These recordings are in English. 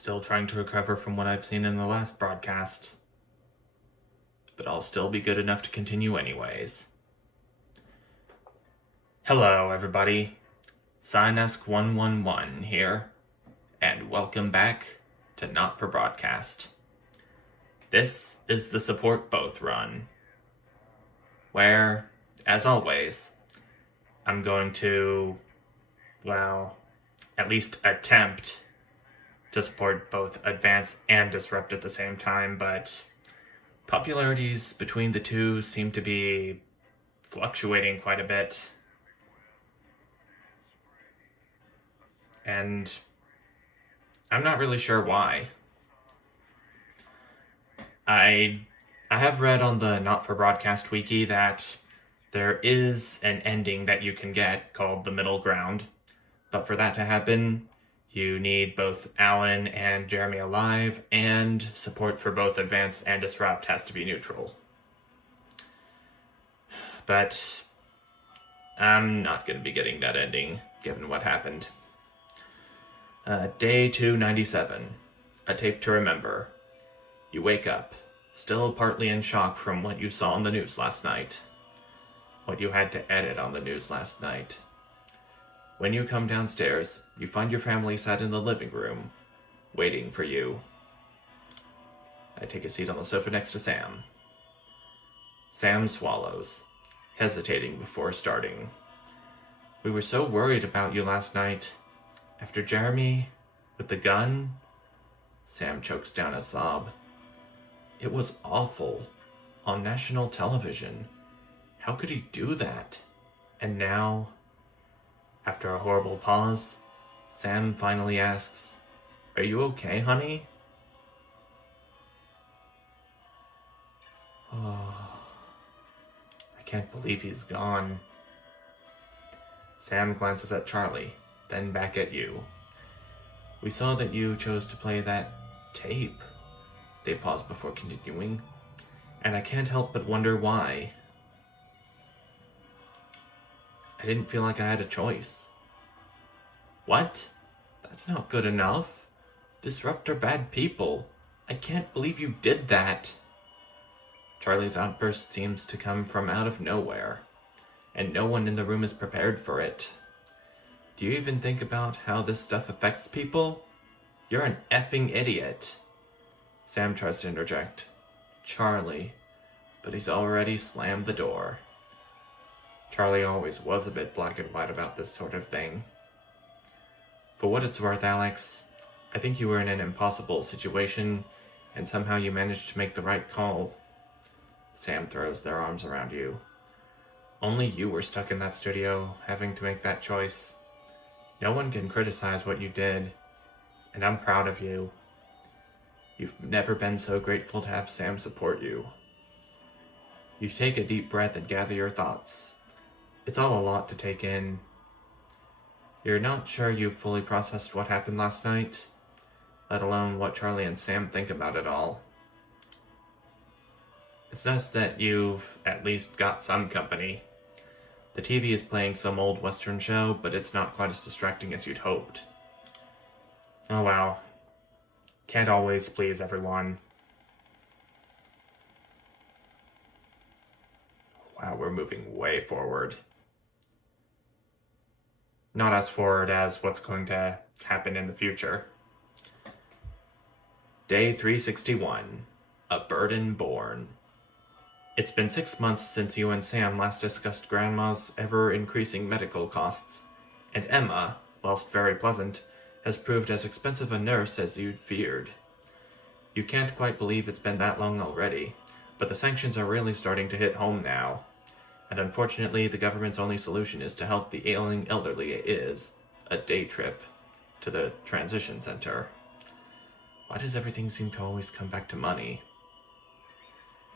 Still trying to recover from what I've seen in the last broadcast. But I'll still be good enough to continue anyways. Hello, everybody. Sinesk111 here, and welcome back to Not for Broadcast. This is the Support Both run, where, as always, I'm going to, at least attempt to support both Advance and Disrupt at the same time, but popularities between the two seem to be fluctuating quite a bit. And I'm not really sure why. I have read on the Not for Broadcast wiki that there is an ending that you can get called the middle ground, but for that to happen, you need both Alan and Jeremy alive, and support for both Advance and Disrupt has to be neutral. But I'm not going to be getting that ending, given what happened. Day 297. A tape to remember. You wake up, still partly in shock from what you saw on the news last night. What you had to edit on the news last night. When you come downstairs, you find your family sat in the living room, waiting for you. I take a seat on the sofa next to Sam. Sam swallows, hesitating before starting. We were so worried about you last night. After Jeremy, with the gun, Sam chokes down a sob. It was awful. On national television. How could he do that? And now, after a horrible pause, Sam finally asks, "Are you okay, honey?" Oh, I can't believe he's gone. Sam glances at Charlie, then back at you. We saw that you chose to play that tape. They pause before continuing, and I can't help but wonder why. I didn't feel like I had a choice. What? That's not good enough. Disrupt are bad people. I can't believe you did that. Charlie's outburst seems to come from out of nowhere, and no one in the room is prepared for it. Do you even think about how this stuff affects people? You're an effing idiot. Sam tries to interject. Charlie. But he's already slammed the door. Charlie always was a bit black and white about this sort of thing. For what it's worth, Alex, I think you were in an impossible situation, and somehow you managed to make the right call. Sam throws their arms around you. Only you were stuck in that studio, having to make that choice. No one can criticize what you did, and I'm proud of you. You've never been so grateful to have Sam support you. You take a deep breath and gather your thoughts. It's all a lot to take in. You're not sure you've fully processed what happened last night, let alone what Charlie and Sam think about it all. It's nice that you've at least got some company. The TV is playing some old Western show, but it's not quite as distracting as you'd hoped. Oh well. Can't always please everyone. Wow, we're moving way forward. Not as forward as what's going to happen in the future. Day 361. A Burden Born. It's been 6 months since you and Sam last discussed Grandma's ever-increasing medical costs, and Emma, whilst very pleasant, has proved as expensive a nurse as you'd feared. You can't quite believe it's been that long already, but the sanctions are really starting to hit home now, and unfortunately the government's only solution is to help the ailing elderly is a day trip to the transition center. Why does everything seem to always come back to money?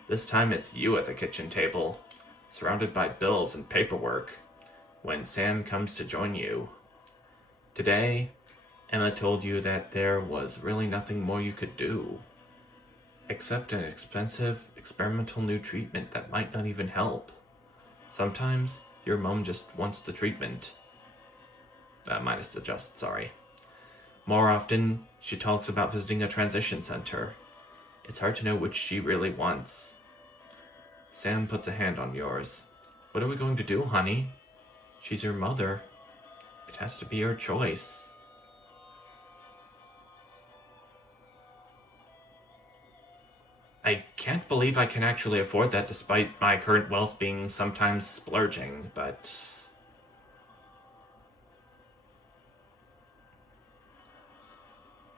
This time it's you at the kitchen table, surrounded by bills and paperwork, when Sam comes to join you. Today, Emma told you that there was really nothing more you could do, except an expensive, experimental new treatment that might not even help. Sometimes, your mom just wants the treatment. Minus the just, sorry. More often, she talks about visiting a transition center. It's hard to know which she really wants. Sam puts a hand on yours. What are we going to do, honey? She's your mother. It has to be your choice. I can't believe I can actually afford that despite my current wealth being sometimes splurging, but...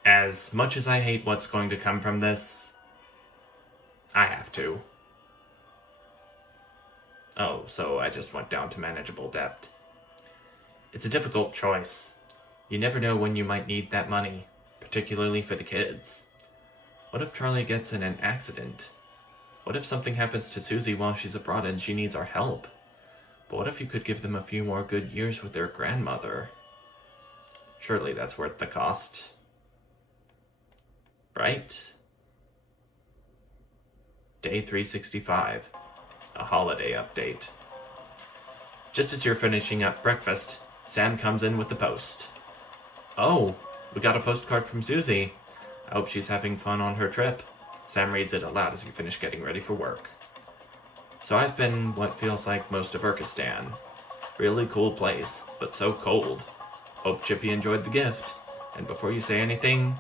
as much as I hate what's going to come from this, I have to. Oh, so I just went down to manageable debt. It's a difficult choice. You never know when you might need that money, particularly for the kids. What if Charlie gets in an accident? What if something happens to Susie while she's abroad and she needs our help? But what if you could give them a few more good years with their grandmother? Surely that's worth the cost. Right? Day 365. A holiday update. Just as you're finishing up breakfast, Sam comes in with the post. Oh, we got a postcard from Susie. I hope she's having fun on her trip. Sam reads it aloud as you finish getting ready for work. So I've been what feels like most of Urkistan. Really cool place, but so cold. Hope Chippy enjoyed the gift. And before you say anything,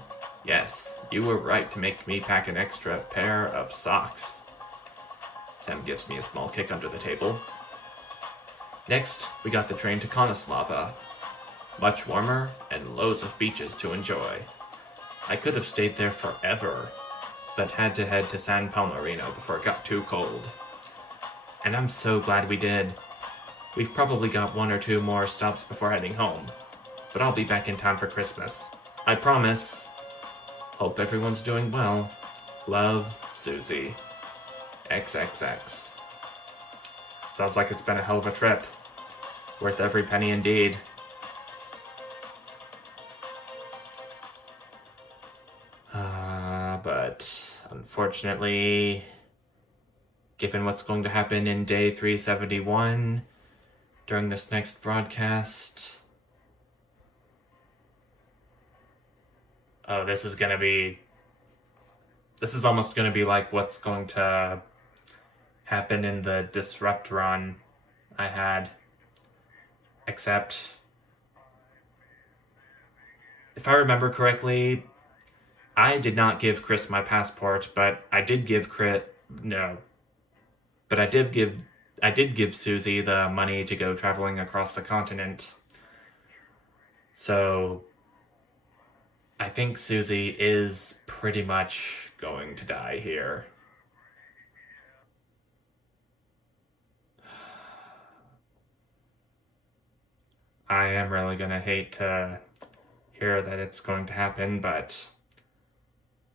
yes, you were right to make me pack an extra pair of socks. Sam gives me a small kick under the table. Next, we got the train to Konoslava. Much warmer and loads of beaches to enjoy. I could have stayed there forever, but had to head to San Palmerino before it got too cold. And I'm so glad we did. We've probably got 1 or 2 more stops before heading home, but I'll be back in time for Christmas. I promise. Hope everyone's doing well. Love, Susie. XXX. Sounds like it's been a hell of a trip. Worth every penny indeed. But unfortunately, given what's going to happen in day 371 during this next broadcast... oh, this is almost gonna be like what's going to happen in the Disrupt run I had. Except, if I remember correctly, I did not give Chris my passport, but I did give Susie the money to go traveling across the continent. So I think Susie is pretty much going to die here. I am really gonna hate to hear that it's going to happen, but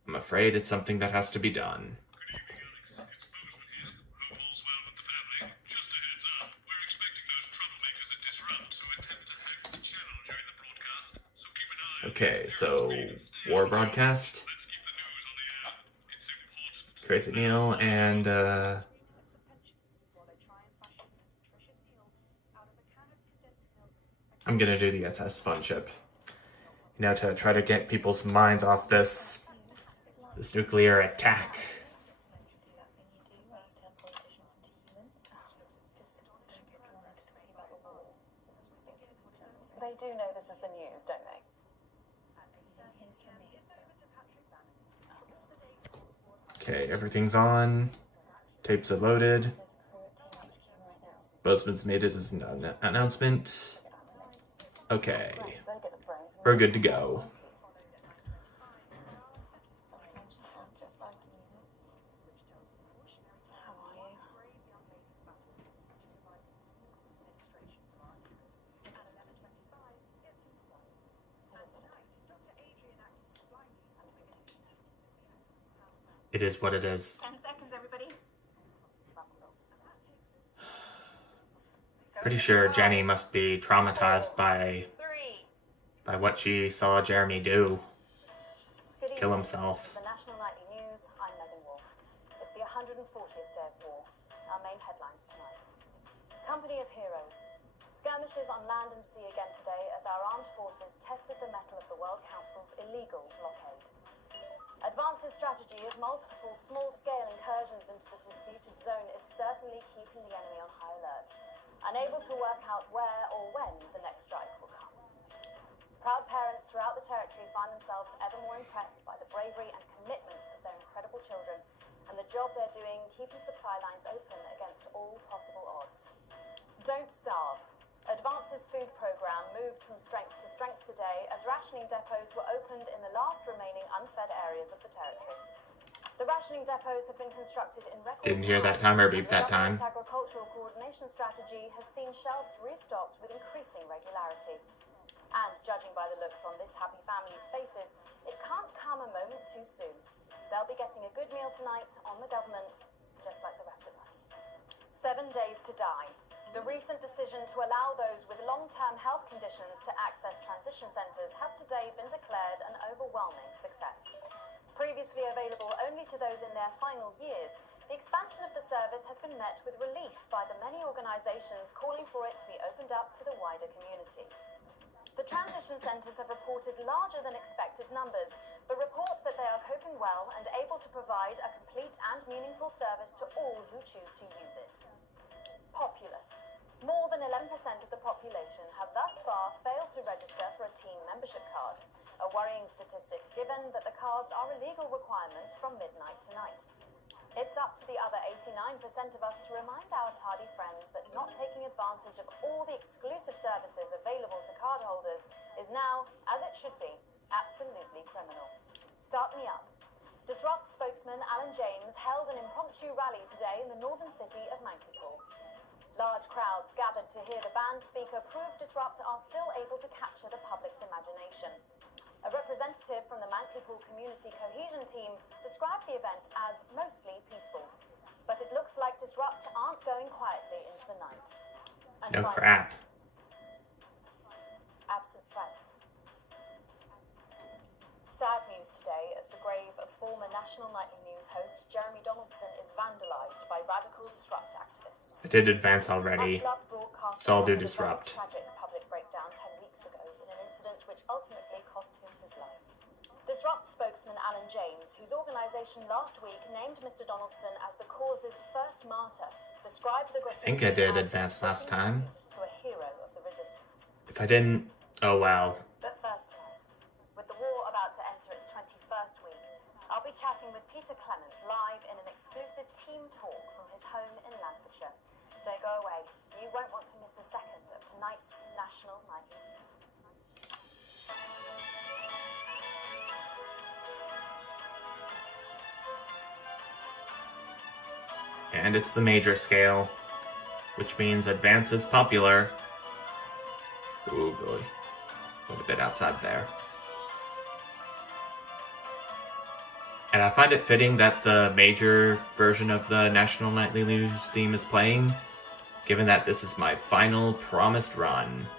I'm afraid it's something that has to be done. Good evening, Alex. It's Bozeman here. Hope all's well with the family. Just a heads up, we're expecting those troublemakers at Disrupt who intend to hack the channel during the broadcast, so keep an eye on Okay, so war broadcast. Let's keep the news on the air. It's important. Crazy Neil and I'm gonna do the SS Fun Ship. You know, to try to get people's minds off this nuclear attack. They do know this is the news, don't they? Okay, everything's on. Tapes are loaded. Bozeman's made it as an announcement. Okay, we're good to go. It is what it is. 10 seconds, everybody. Pretty sure Jenny must be traumatized by what she saw Jeremy do. Kill himself. The National Nightly News. I'm Megan Wolf. It's the 140th day of war. Our main headlines tonight. Company of heroes. Scam Skirmishes on land and sea again today as our armed forces tested the mettle of the World Council's illegal blockade. Advance's strategy of multiple small-scale incursions into the disputed zone is certainly keeping the enemy on high alert, unable to work out where or when the next strike will come. Proud parents throughout the territory find themselves ever more impressed by the bravery and commitment of their incredible children and the job they're doing keeping supply lines open against all possible odds. Don't starve. Advance's food program moved from strength to strength today as rationing depots were opened in the last remaining unfed areas of the territory. The rationing depots have been constructed in record Didn't hear that time or beep that time. The government's agricultural coordination strategy has seen shelves restocked with increasing regularity. And judging by the looks on this happy family's faces, it can't come a moment too soon. They'll be getting a good meal tonight on the government, just like the rest of us. 7 days to die. The recent decision to allow those with long-term health conditions to access transition centres has today been declared an overwhelming success. Previously available only to those in their final years, the expansion of the service has been met with relief by the many organisations calling for it to be opened up to the wider community. The transition centres have reported larger than expected numbers, but report that they are coping well and able to provide a complete and meaningful service to all who choose to use it. Populace. More than 11% of the population have thus far failed to register for a team membership card, a worrying statistic given that the cards are a legal requirement from midnight tonight. It's up to the other 89% of us to remind our tardy friends that not taking advantage of all the exclusive services available to cardholders is now, as it should be, absolutely criminal. Start me up. Disrupt spokesman Alan James held an impromptu rally today in the northern city of Mankipool. Large crowds gathered to hear the band speaker prove Disrupt are still able to capture the public's imagination. A representative from the Mankipool Community Cohesion Team described the event as mostly peaceful. But it looks like Disrupt aren't going quietly into the night. And No finally, crap. absent friends. Sad news today as the grave of former National Nightly News host Jeremy Donaldson is vandalised by radical Disrupt activists. I did Advance already, Much-loved broadcaster so I'll do suffered a very Disrupt. tragic public breakdown 10 weeks ago in an incident which ultimately cost him his life. Disrupt spokesman Alan James, whose organisation last week named Mr. Donaldson as the cause's first martyr, described the graffiti I think I did as Advance a last time. tribute to a hero of the resistance. If I didn't, oh well. But first tonight, with the war about to enter its 21st week, I'll be chatting with Peter Clement live in an exclusive team talk from his home in Lancashire. Don't go away. You won't want to miss a second of tonight's National Nightly News. And it's the major scale, which means Advance is popular. Oh boy. A little bit outside there. And I find it fitting that the major version of the National Nightly News theme is playing, given that this is my final promised run.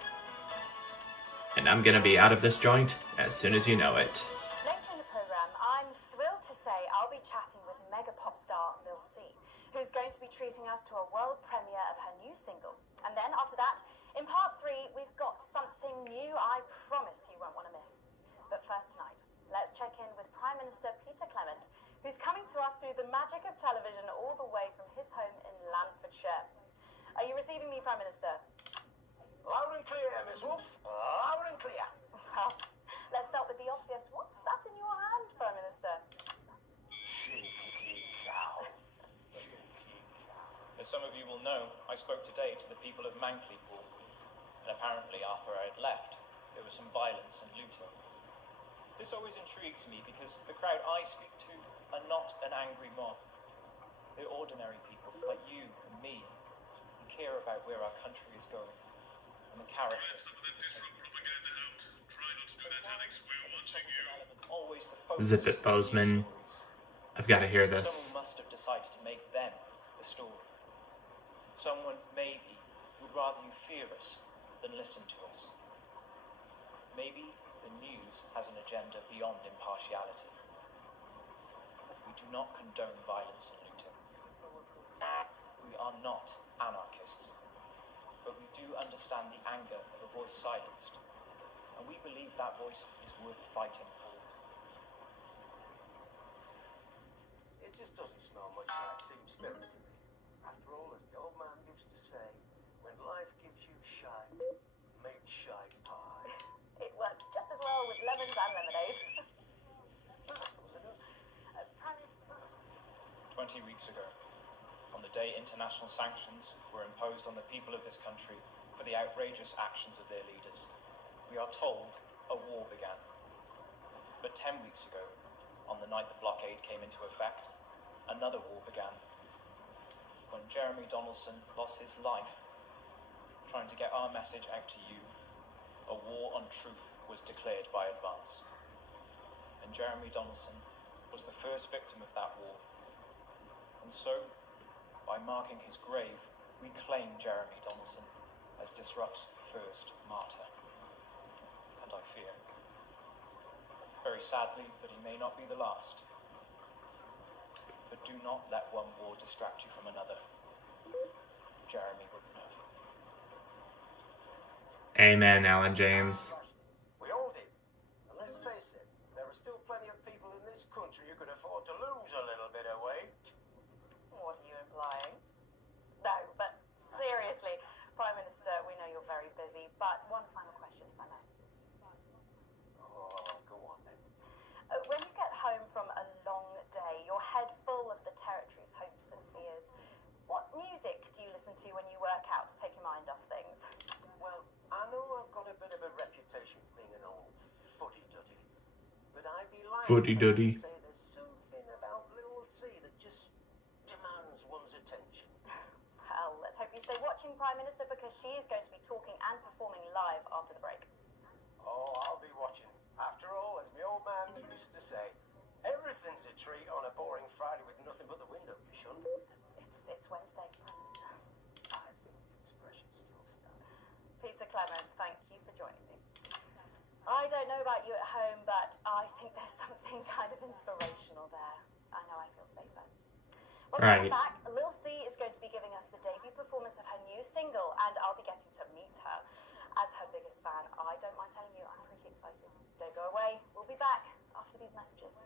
And I'm gonna be out of this joint as soon as you know it. Later in the programme, I'm thrilled to say I'll be chatting with mega pop star Lil C, who's going to be treating us to a world premiere of her new single. And then after that, in part 3, we've got something new I promise you won't want to miss. But first tonight, let's check in with Prime Minister Peter Clement, who's coming to us through the magic of television all the way from his home in Lancashire. Are you receiving me, Prime Minister? Loud and clear, Miss Wolf. Loud and clear. Well, let's start with the obvious. What's that in your hand, Prime Minister? Shaky cow. As some of you will know, I spoke today to the people of Mankipool, and apparently after I had left, there was some violence and looting. This always intrigues me because the crowd I speak to are not an angry mob. They're ordinary people like you and me who care about where our country is going and the character. Some of them disrupt propaganda out. Try not to do that, Alex. We're watching you. Always the focus Zip it, of Bozeman. news stories. I've gotta hear this. Someone must have decided to make them the story. Someone, maybe, would rather you fear us than listen to us. Maybe the news has an agenda beyond impartiality. We do not condone violence and looting. We are not anarchists, but we do understand understand the anger of a voice silenced, and we believe that voice is worth fighting for. It just doesn't smell much like team spirit to me. After all, as the old man used to say, when life gives you shite, make shite pie. It works just as well with lemons and lemonade. Prime Minister. 20 weeks ago, on the day international sanctions were imposed on the people of this country for the outrageous actions of their leaders, we are told a war began. But 10 weeks ago, on the night the blockade came into effect, another war began. When Jeremy Donaldson lost his life trying to get our message out to you, a war on truth was declared by advance. And Jeremy Donaldson was the first victim of that war. And so, by marking his grave, we claim Jeremy Donaldson as Disrupt's first martyr. And I fear, very sadly, that he may not be the last. But do not let one war distract you from another. Jeremy wouldn't have. Amen, Alan James. We all did. And let's face it, there are still plenty of people in this country who could afford to lose a little bit of weight. What are you implying? No, but seriously, Prime Minister, we know you're very busy, but one final question, if I may. Oh, go on then. When you get home from a long day, your head full of the territory's hopes and fears, what music do you listen to when you work out to take your mind off things? Well, I know I've got a bit of a reputation for being an old fuddy-duddy, but I'd be lying Fuddy-duddy. to say there's something about Little C that just demands one's attention. Well, let's hope you stay watching, Prime Minister, because she is going to be talking and performing live after the break. Oh, I'll be watching. After all, as my old man used to say, everything's a treat on a boring Friday with nothing but the window to shut. It's Wednesday, Prime Minister. I think the expression still stands. Peter Clement, thank you for joining me. I don't know about you at home, but I think there's something kind of inspirational there. I know I feel safer. When we Right. come back, Lil C is going to be giving us the debut performance of her new single, and I'll be getting to meet her. As her biggest fan, I don't mind telling you, I'm pretty excited. Don't go away. We'll be back after these messages.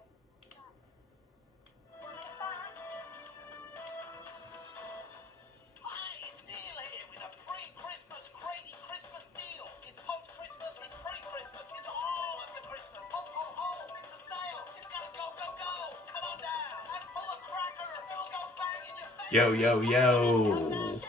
Hi, it's Neil here with a pre-Christmas crazy Christmas deal. It's post-Christmas, it's pre-Christmas, it's all of the Christmas. Ho, ho, ho, it's a sale. It's gonna go, go, go. Come on down and pull a cracker. It'll go bang in your face. Yo, yo, yo.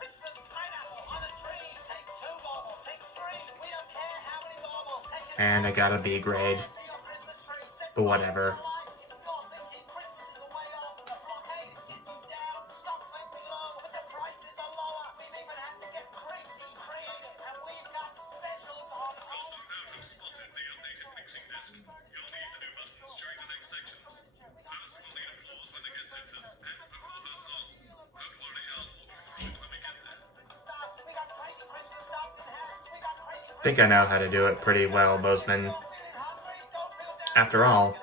Christmas pineapple on a tree. Take 2 baubles, take 3. We don't care how many baubles. Take it. And I got a B grade. To your Christmas tree. Set But whatever. fire to your life. If you're thinking Christmas is a way off and the blockade is getting you down, stock might be low, but the prices are lower. We've even had to get crazy creative, and we've got specials on all. No doubt have spotted the updated mixing desk. You'll need the new buttons during the next sections. First, we'll need applause when the guest enters and before her song. Don't worry, I'll walk you through it when we get there. We got crazy Christmas dancing hats. We got crazy I think I know how to do it pretty well, Bozeman. feeling hungry. Don't feel down. After all,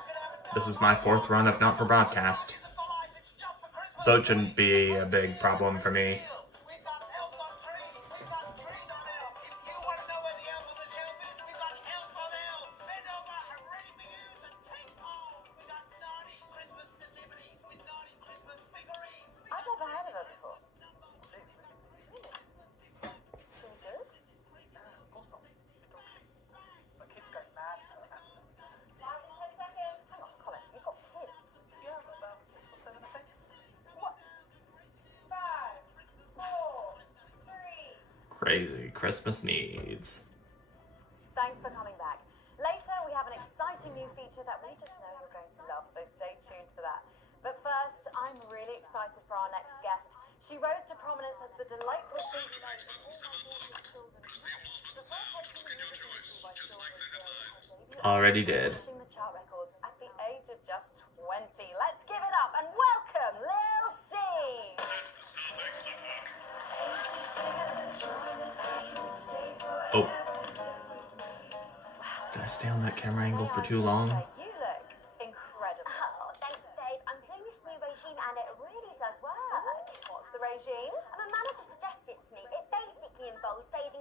this is my 4th run of Not For Broadcast, For life, it's just for Christmas. so it shouldn't be a big problem for me. We've got elves on trees. We've got trees on elves. If you want to know where the elf on the shelf is, we've got elves on elves. Bend over, hooray for you, and take home. We got naughty Christmas nativities with naughty Christmas figurines. I've never heard of her before. Really? Pretty good? My kids go mad for that. Hang on, Colin, you've got kids. Yeah, about 6 or 7, I think. What? 5, 4, 3. Crazy Christmas needs. Thanks for coming back. Later, we have an exciting new feature that we just know you're going to love, so stay tuned for that. But first, I'm really excited for our next guest. She rose to prominence as the delightful Susie May in All My Daughter's Children's Show. Before taking the music industry by storm this year, her debut Already album did. smashing the chart records at the age of just 20. Let's give it up and welcome Lil C. That's the Starbucks Network. Oh. Did I stay on that camera angle for too long? You look incredible. Oh, thanks, babe. I'm doing this new regime and it really does work. What's the regime? My manager suggested it to me. It basically involves bathing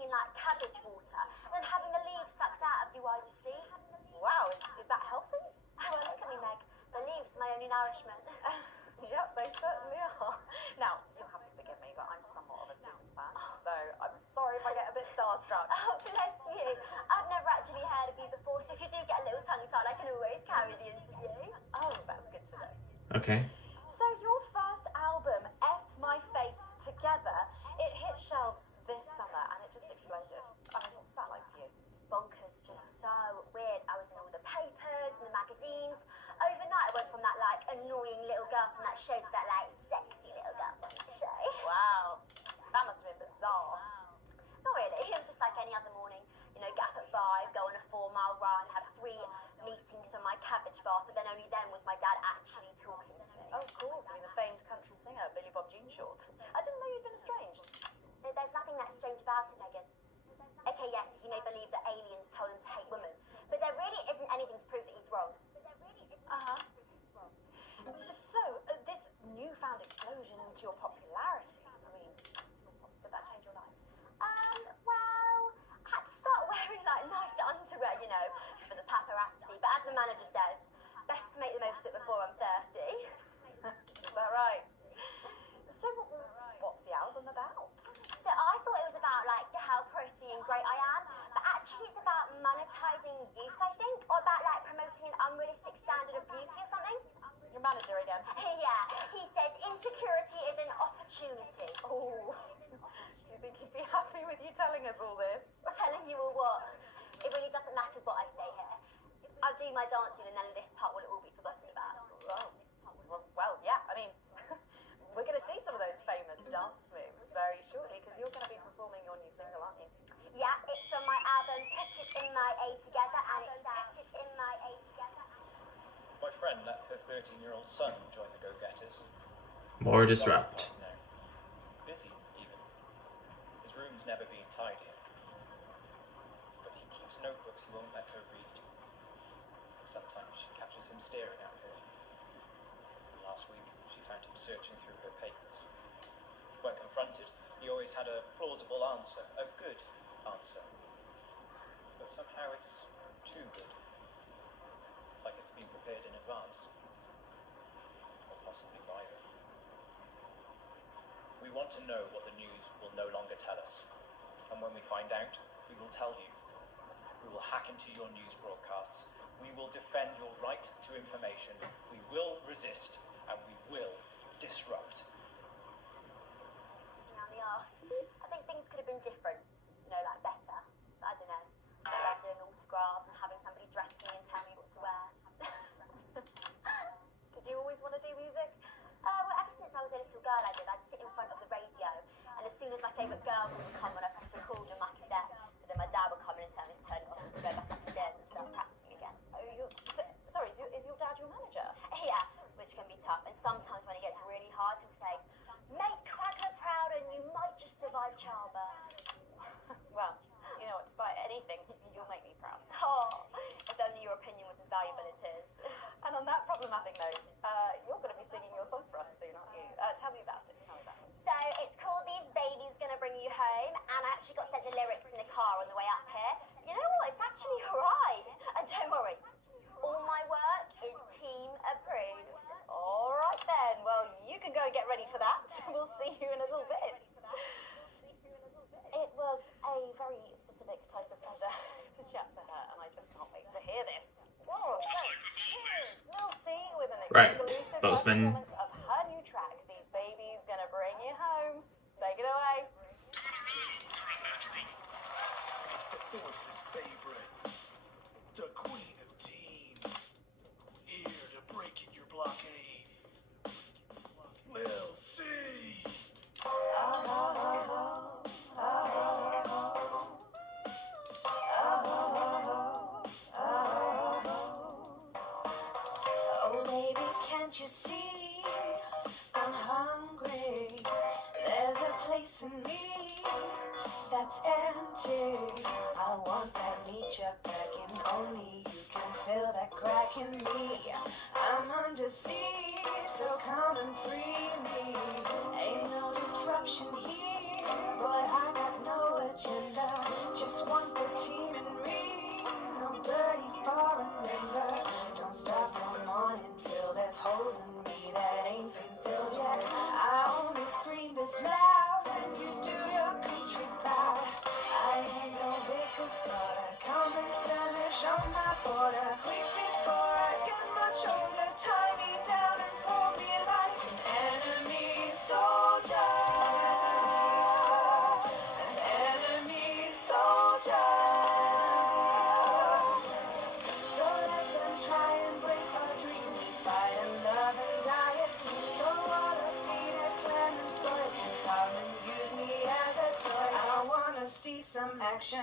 Sorry if I get a bit starstruck. Oh, bless you. I've never actually heard of you before, so if you do get a little tongue-tied, I can always carry the interview. Oh, that's good to know. Okay. So your first album, F My Face Together, it hit shelves this summer and it just exploded. I mean, what's that like for you? Bonkers, just so weird. I was in all the papers and the magazines. Overnight, I went from that, like, annoying little girl from that show to that, like, sexy little girl from that show. Wow, that must have been bizarre. Not really. It was just like any other morning. You know, get up at 5, go on a 4-mile run, have 3 meetings on my cabbage bath, but then only then was my dad actually talking to me. Oh, of course. I mean, the famed country singer, Billy Bob Jean Short. I didn't know you'd been estranged. There's nothing that strange about it, Megan. Okay, yes, you may believe that aliens told him to hate women, but there really isn't anything to prove that he's wrong. Uh-huh. So, this newfound explosion into your popularity, I mean, did that change your life? Well, I had to start wearing, like, nice underwear, you know, for the paparazzi, but as the manager says, best to make the most of it before I'm 30. Is that right? So, what's the album about? So I thought it was about, like, how pretty and great I am, but actually it's about monetizing youth, I think, or about, like, promoting an unrealistic standard of beauty or something. Your manager again? Yeah, he says insecurity is an opportunity. Oh, do you think he'd be happy with you telling us all this? Telling you all what? It really doesn't matter what I say here. I'll do my dancing and then this part will all be forgotten about. Oh, well, yeah, I mean, we're going to see some of those famous dance moves very shortly because you're going to be performing your new single, aren't you? Yeah, it's from my album Put It In My A Together, and it's Put It In My A Together. My friend let her 13-year-old son join the Go-Getters. More disrupt. No. Busy, even. His room's never been tidy. But he keeps notebooks he won't let her read. Sometimes she catches him staring at her. And last week, she found him searching through her papers. When confronted, he always had a plausible answer, a good answer. But somehow it's too good. Like it's been prepared in advance. Or possibly by them. We want to know what the news will no longer tell us. And when we find out, we will tell you. We will hack into your news broadcasts. We will defend your right to information. We will resist, and we will disrupt. Now the arse. I think things could have been different. You know, like better. I don't know. I love doing autographs and having somebody dress me and tell me what to wear. Did you always want to do music? Well, ever since I was a little girl, I did. I'd sit in front of the radio, and as soon as my favourite girl would come on, I'd press record on my cassette. But then my dad would come in and tell me to turn it off and to go back upstairs and start practicing again. Sorry, is your dad your manager? Yeah, which can be tough. And sometimes when it gets really hard, he'll say, "Make Cracker proud, and you might just survive childbirth." Well, you know what, despite anything, you'll make me proud. Oh, if only your opinion was as valuable as his. And on that problematic note, you're going to be singing your song for us soon, aren't you? Tell me about it. So it's called These Babies Gonna Bring You Home, and I actually got sent the lyrics in the car on the way up here. You know what? It's actually alright. And don't worry, all my work is team approved. All right then. Well, you can go and get ready for that. We'll see you in a little bit. It was a very specific type of pleasure to chat to her, and I just can't wait to hear this. Whoa, so here's We'll see with an Right, exclusive Postman. performance of her new track, These Babies Gonna Bring You Home. Take it away. It's the force's favorite, the queen of teams, here to break in your blockades. We'll see. Oh, baby, can't you see? I'm hungry. There's a place in me that's empty. I want that meat you're packing. Only you can fill that crack in me. I'm under siege, so come and free me. Ain't no disruption here. Boy, I got no agenda. Just want the team and me. No bloody foreign member. Don't stop no morning drill. There's holes in me that ain't been filled yet. I only scream this loud when you do your country proud. some action.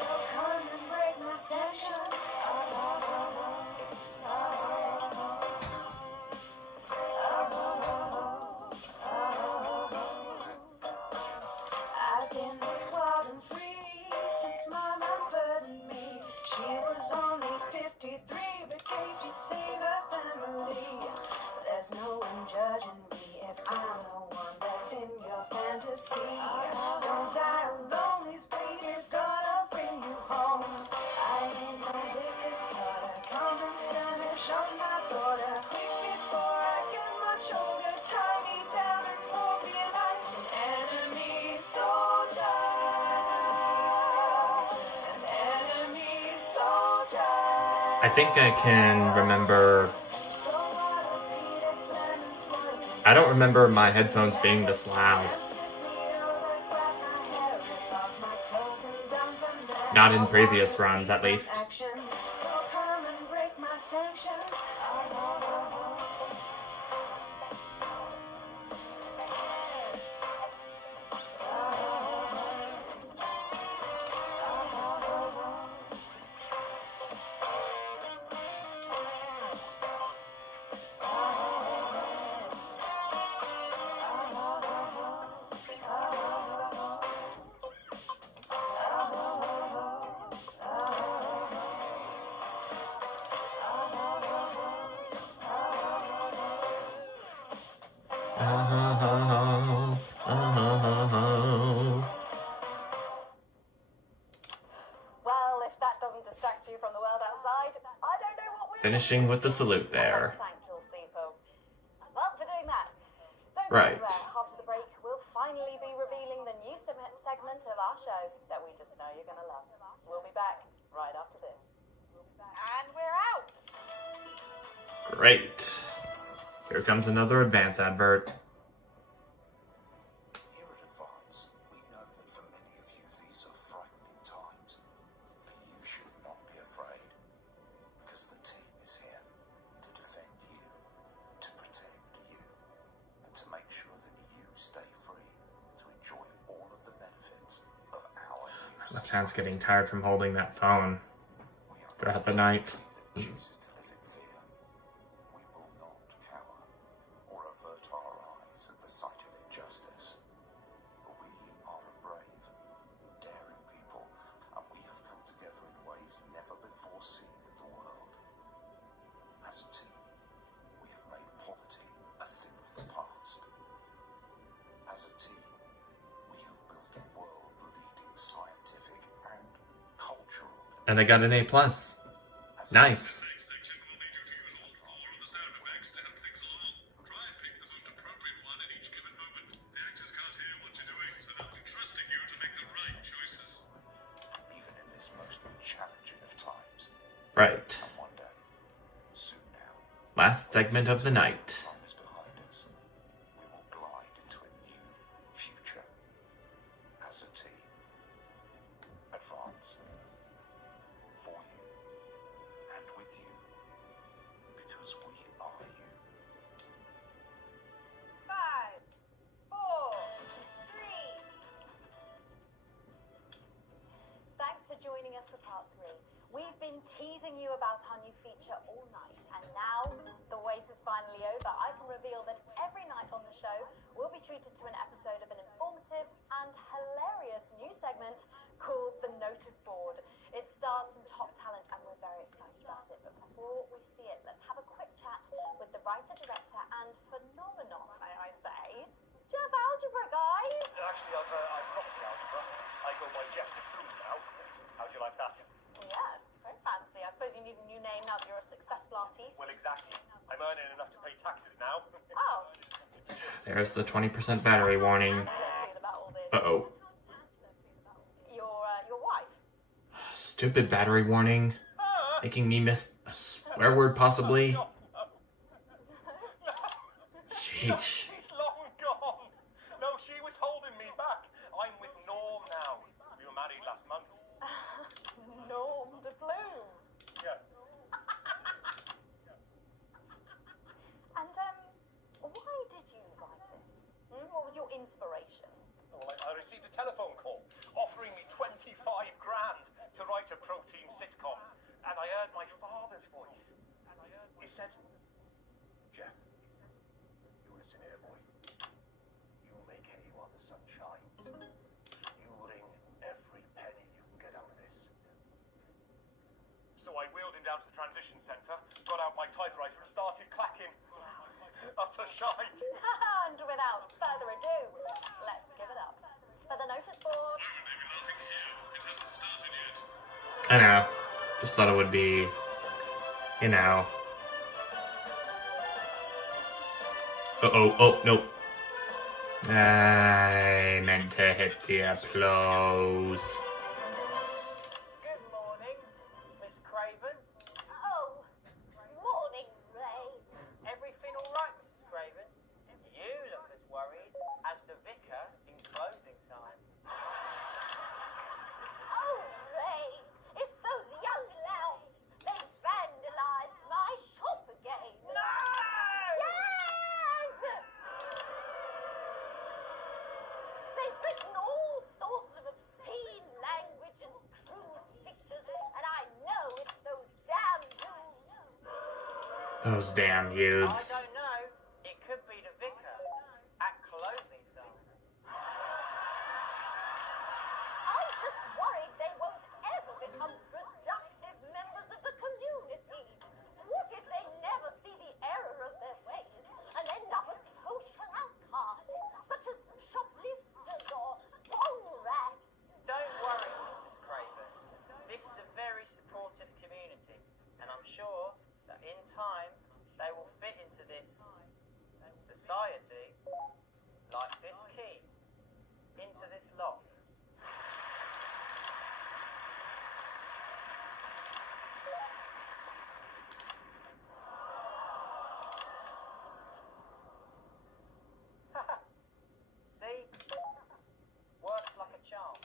So come and break my sanctions. I've been this wild and free since Mama burdened me. She was only 53, but can't you see her family? There's no one judging me if I'm the one that's in your fantasy. Don't die alone, these babies gonna bring you home. I ain't no vicar's daughter, come and skirmish on my border. Quick before I get much older, tie me down and pour me like an enemy soldier. An enemy soldier. I think I can remember. I don't remember my headphones being this loud. Not in previous runs, at least. So come and break my sanctions. Well, if that doesn't distract you from the world outside, I don't know what will. Finishing with the salute there. Thank you, Seafoam. Well, for doing that. Don't Right. go anywhere. After the break, we'll finally be revealing the new segment of our show that we just know you're going to love. We'll be back right after this. And we're out! Great. Here comes another advance advert. Here at Advance, we know that for many of you these are frightening times. But you should not be afraid, because the team is here to defend you, to protect you, and to make sure that you stay free to enjoy all of the benefits of our new Left hand's getting tired from holding that phone throughout the night. that chooses to live in fear. We will not cower or avert our eyes at the sight of injustice. We are a brave, daring people, and we have come together in ways never before seen in the world. As a team, we have made poverty a thing of the past. As a team, we have built world-leading scientific and cultural. And I got an A+. Nice. Next section will need you to use all 4 of the sound effects to help things along. Try and pick the most appropriate one at each given moment. The actors can't hear what you're doing, so they'll be trusting you to make the right choices. Even in this most challenging of times. Right. And one day, soon now, Last segment of the night. time is behind us. We will glide into a new future. As a team. Advance. For you. And with you. Because we are you. 5, 4, 3. Thanks for joining us for part 3. We've been teasing you about our new feature all night, and now the wait is finally over. I can reveal that every night on the show, we'll be treated to an episode of an informative and hilarious new segment called The Notice Board. It stars some top talent, and we're very excited about it. But before we see it, let's have a quick chat with the writer, director, and phenomenon, I say, Jeff Algebra, guys! Actually, I've dropped the algebra. I go by Jeff DeCruz now. How'd you like that? Yeah, very fancy. I suppose you need a new name now that you're a successful artiste. Well, exactly. I'm earning enough to pay taxes now. Oh, There's the 20% battery warning. how do you feel about all this? Uh-oh. Your wife? Stupid battery warning. Making me miss a swear word, possibly. Sheesh. She's long gone. No, she was holding me back. I'm with Norm now. We were married last month. Norm de Plume. Yeah. And, why did you write this? What was your inspiration? Well, I received a telephone call offering me 25 grand to write a pro-team sitcom, and I heard my father's voice. He said, Jeff, you listen here, boy. You make hay while the sun shines. You wring every penny you can get out of this. so I wheeled him down to the transition centre, got out my typewriter and started clacking. Utter shite. And without further ado, let's give it up for the notice board. I know. Just thought it would be, you know. Oh, nope. I meant to hit the applause. Good morning, Miss Craven. Oh, morning, Ray. Everything all right, Mrs. Craven? You look as worried as the vicar in closing time. Oh, Ray, it's those young louts. They vandalized my shop again. No! Yes! They've written all sorts of obscene language and crude pictures, and I know it's those damn dudes. Those damn I youths. don't know. It could be the vicar at closing time. I'm just worried they won't ever become productive members of the community. What if they never see the error of their ways and end up as social outcasts, such as shoplifters or bong rats? Don't worry, Mrs. Craven. This is a very supportive community, and I'm sure that in time they will fit into this society like this key into this lock. See? Works like a charm.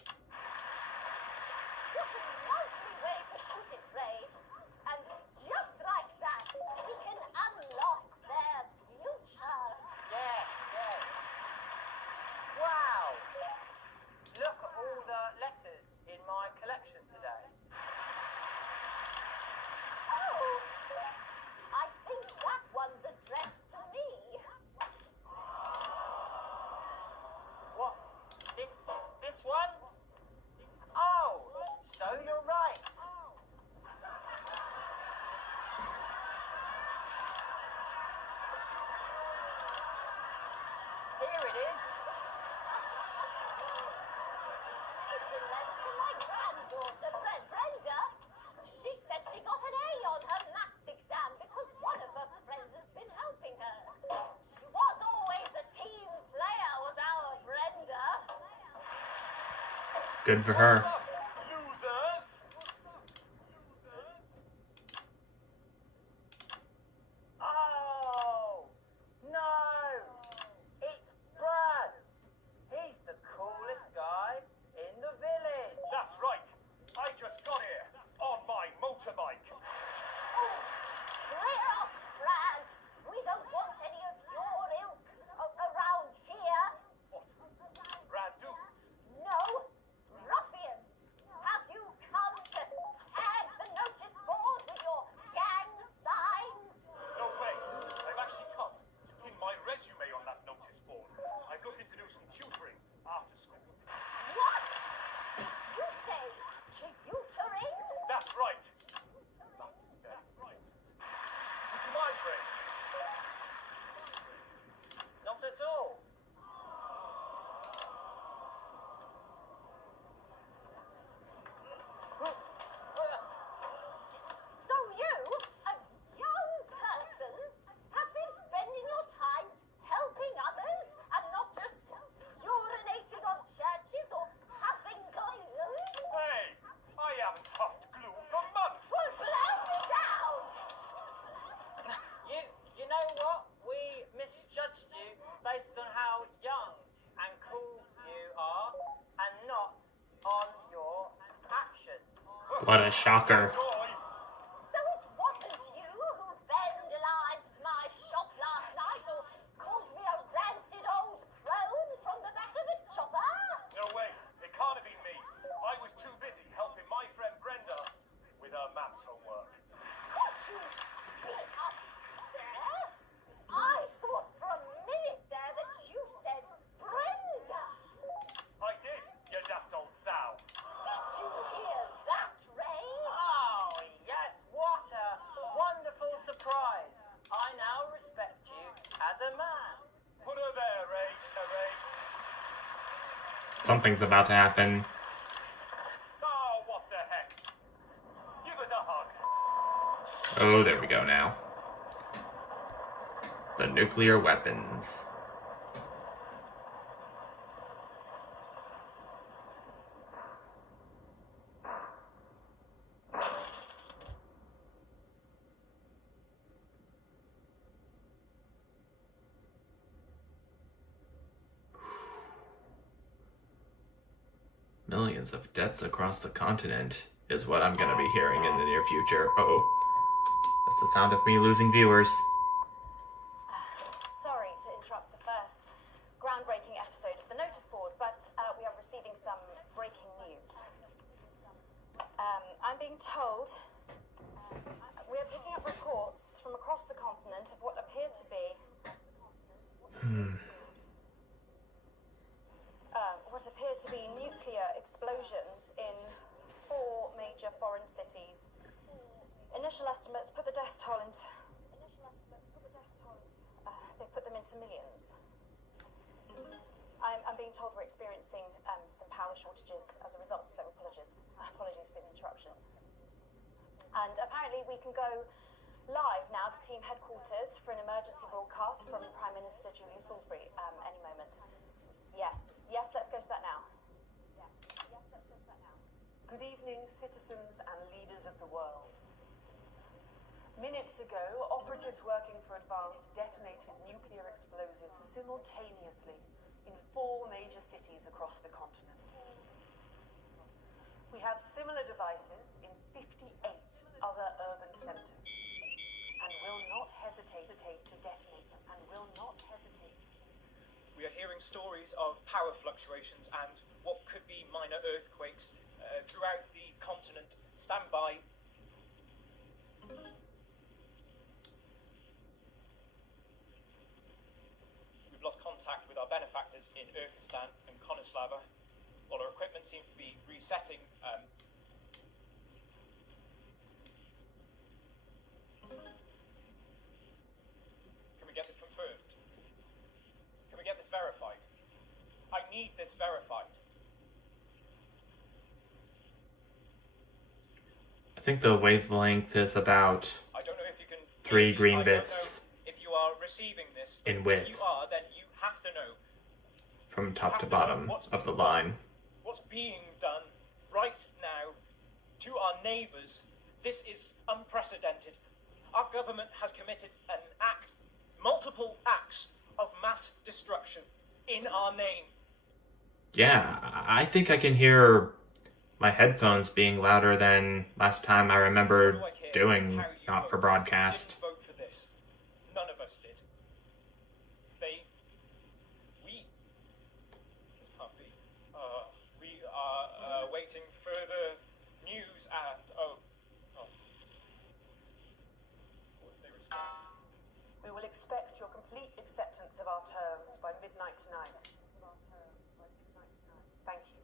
What a lovely way to put it, Ray. And just like that, we can unlock their future. Yes, yes. Wow! Look at all the letters in my collection today. Oh, I think that one's addressed to me. What? This one? Oh, so you're right. Here it is. It's a letter from my granddaughter, Brenda. She says she got an A on her maths exam because one of her friends has been helping her. She was always a team player, was our Brenda. Good for her. What's up, losers? Oh, no. It's Brad. He's the coolest guy in the village. That's right. I just got here on my motorbike. Oh, clear off, Brad. We don't want any of your ilk around here. What? Brad dudes? No, ruffians. Have you come to tag the notice board with your gang signs? No way. I've actually come to pin my resume on that notice board. I'm looking to do some tutoring after school. What? You say tutoring? That's right. That's very important. Would you mind, Ray? Not at all. So you, a young person, have been spending your time helping others and not just urinating on churches or huffing glue? Hey, I haven't huffed glue for months. Well, blow me down! You know what? We misjudged you based on how young and cool you are and not on your actions. What a shocker. Joy. So it wasn't you who vandalized my shop last night or called me a rancid old crone from the back of a chopper? No way. It can't have been me. you speak up there? I thought for a minute there that you said Brenda. I did, you daft old sow. Did you hear that, Ray? Oh, yes, what a wonderful surprise. I now respect you as a man. Put her there, Ray. Ray. Something's about to happen. Oh, what the heck? Give us a hug. Oh, there we go now. The nuclear weapons. Millions of deaths across the continent is what I'm gonna be hearing in the near future. Uh-oh. That's the sound of me losing viewers. Sorry to interrupt the first groundbreaking episode of the notice board, but we are receiving some breaking news. I'm being told we are picking up reports from across the continent of what appear to be nuclear explosions in 4 major foreign cities. Initial estimates put the death toll into they put them into millions. I'm being told we're experiencing some power shortages as a result, so apologies for the interruption. And apparently we can go live now to team headquarters for an emergency broadcast from Prime Minister Julia Salisbury any moment. Yes, let's go to that now. Good evening, citizens and leaders of the world. Minutes ago, operatives working for Advance detonated nuclear explosives simultaneously in 4 major cities across the continent. We have similar devices in 58 other urban centers and will not hesitate to detonate them and will not hesitate. We are hearing stories of power fluctuations and what could be minor earthquakes throughout the continent. Stand by. We've lost contact with our benefactors in Urkistan and Konoslava. All our equipment seems to be resetting. Can we get this confirmed? Can we get this verified? I need this verified. I think the wavelength is about I don't know if you can 3 green I bits don't know if you are receiving this. in width. If you are, then you have to know from top to bottom of the line. what's being done right now to our neighbours. This is unprecedented. Our government has committed multiple acts of mass destruction in our name. Yeah, I think I can hear my headphones being louder than last time I remember doing Not for Broadcast. You didn't vote for this. None of us did. This can't be. We are waiting further news and what if they respond? We will expect your complete acceptance of our terms by midnight tonight. Thank you.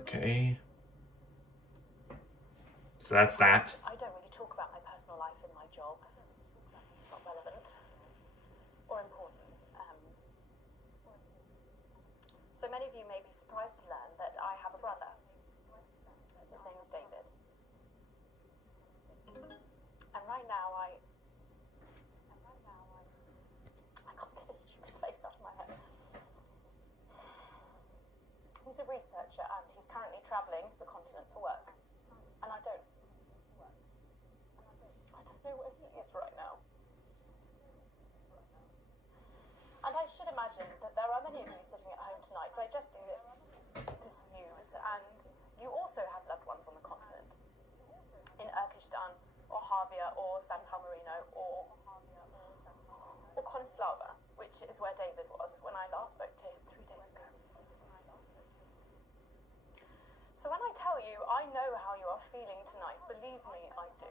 Okay. So that's that. I don't really talk about my personal life in my job. It's not relevant or important. So many of you may be surprised to learn that I have a brother. His name is David. And right now I can't get his stupid face out of my head. He's a researcher and he's currently travelling the continent for work. And I don't know where he is right now. And I should imagine that there are many of you sitting at home tonight digesting this news, and you also have loved ones on the continent. In Urkistan, or Havia, or San Palmerino, or Konoslava, which is where David was when I last spoke to him 3 days ago. So when I tell you, I know how you are feeling tonight. Believe me, I do.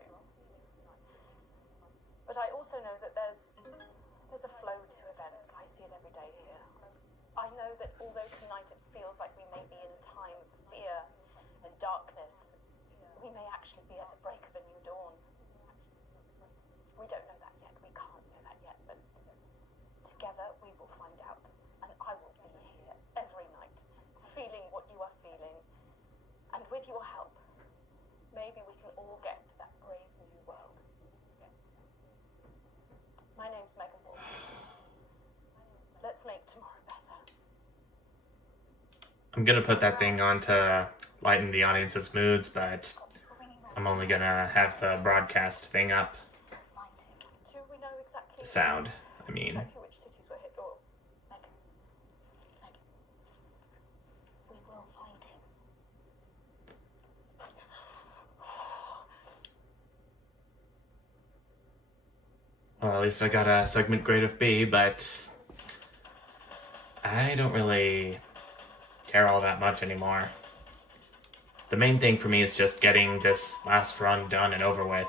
But I also know that there's a flow to events. I see it every day here. I know that although tonight it feels like we may be in a time of fear and darkness, we may actually be at the break of a new dawn. We don't know that yet. We can't know that yet. But together we will find out. And I will be here every night, feeling what you are feeling. And with your help, maybe we can all get to that brave new world. My name's Megan Wolf. Let's make tomorrow better. I'm gonna put that thing on to lighten the audience's moods, but I'm only gonna have the broadcast thing up. Do we know exactly The sound, I mean. exactly which cities were hit? Or Megan, we will find him. Well, at least I got a segment grade of B, but I don't really care all that much anymore. The main thing for me is just getting this last run done and over with.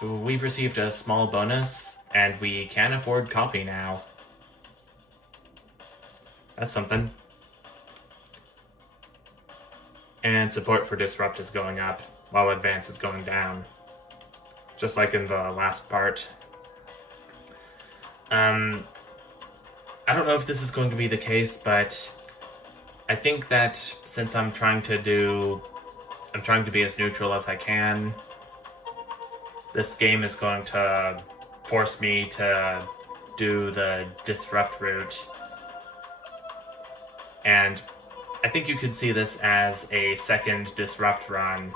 So we've received a small bonus, and we can afford coffee now. That's something. And support for Disrupt is going up, while Advance is going down. Just like in the last part. I don't know if this is going to be the case, but I think that since I'm trying to be as neutral as I can, this game is going to force me to do the Disrupt route. And I think you could see this as a second Disrupt run,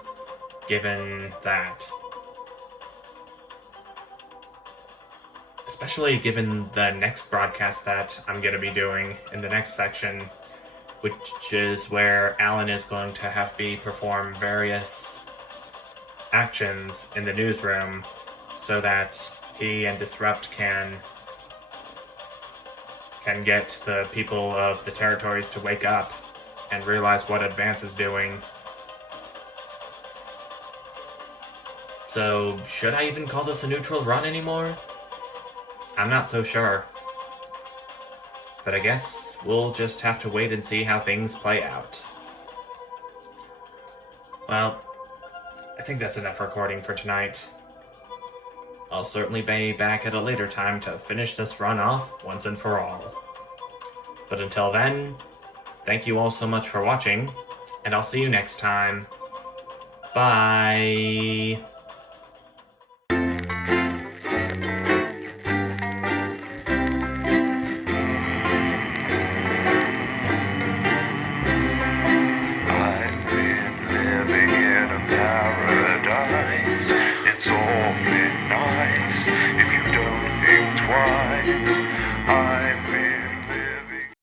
given that. Especially given the next broadcast that I'm going to be doing in the next section, which is where Alan is going to have me perform various actions in the newsroom so that he and Disrupt can get the people of the territories to wake up and realize what Advance is doing. So, should I even call this a neutral run anymore? I'm not so sure. But I guess we'll just have to wait and see how things play out. Well, I think that's enough recording for tonight. I'll certainly be back at a later time to finish this run off once and for all. But until then, thank you all so much for watching, and I'll see you next time. Bye!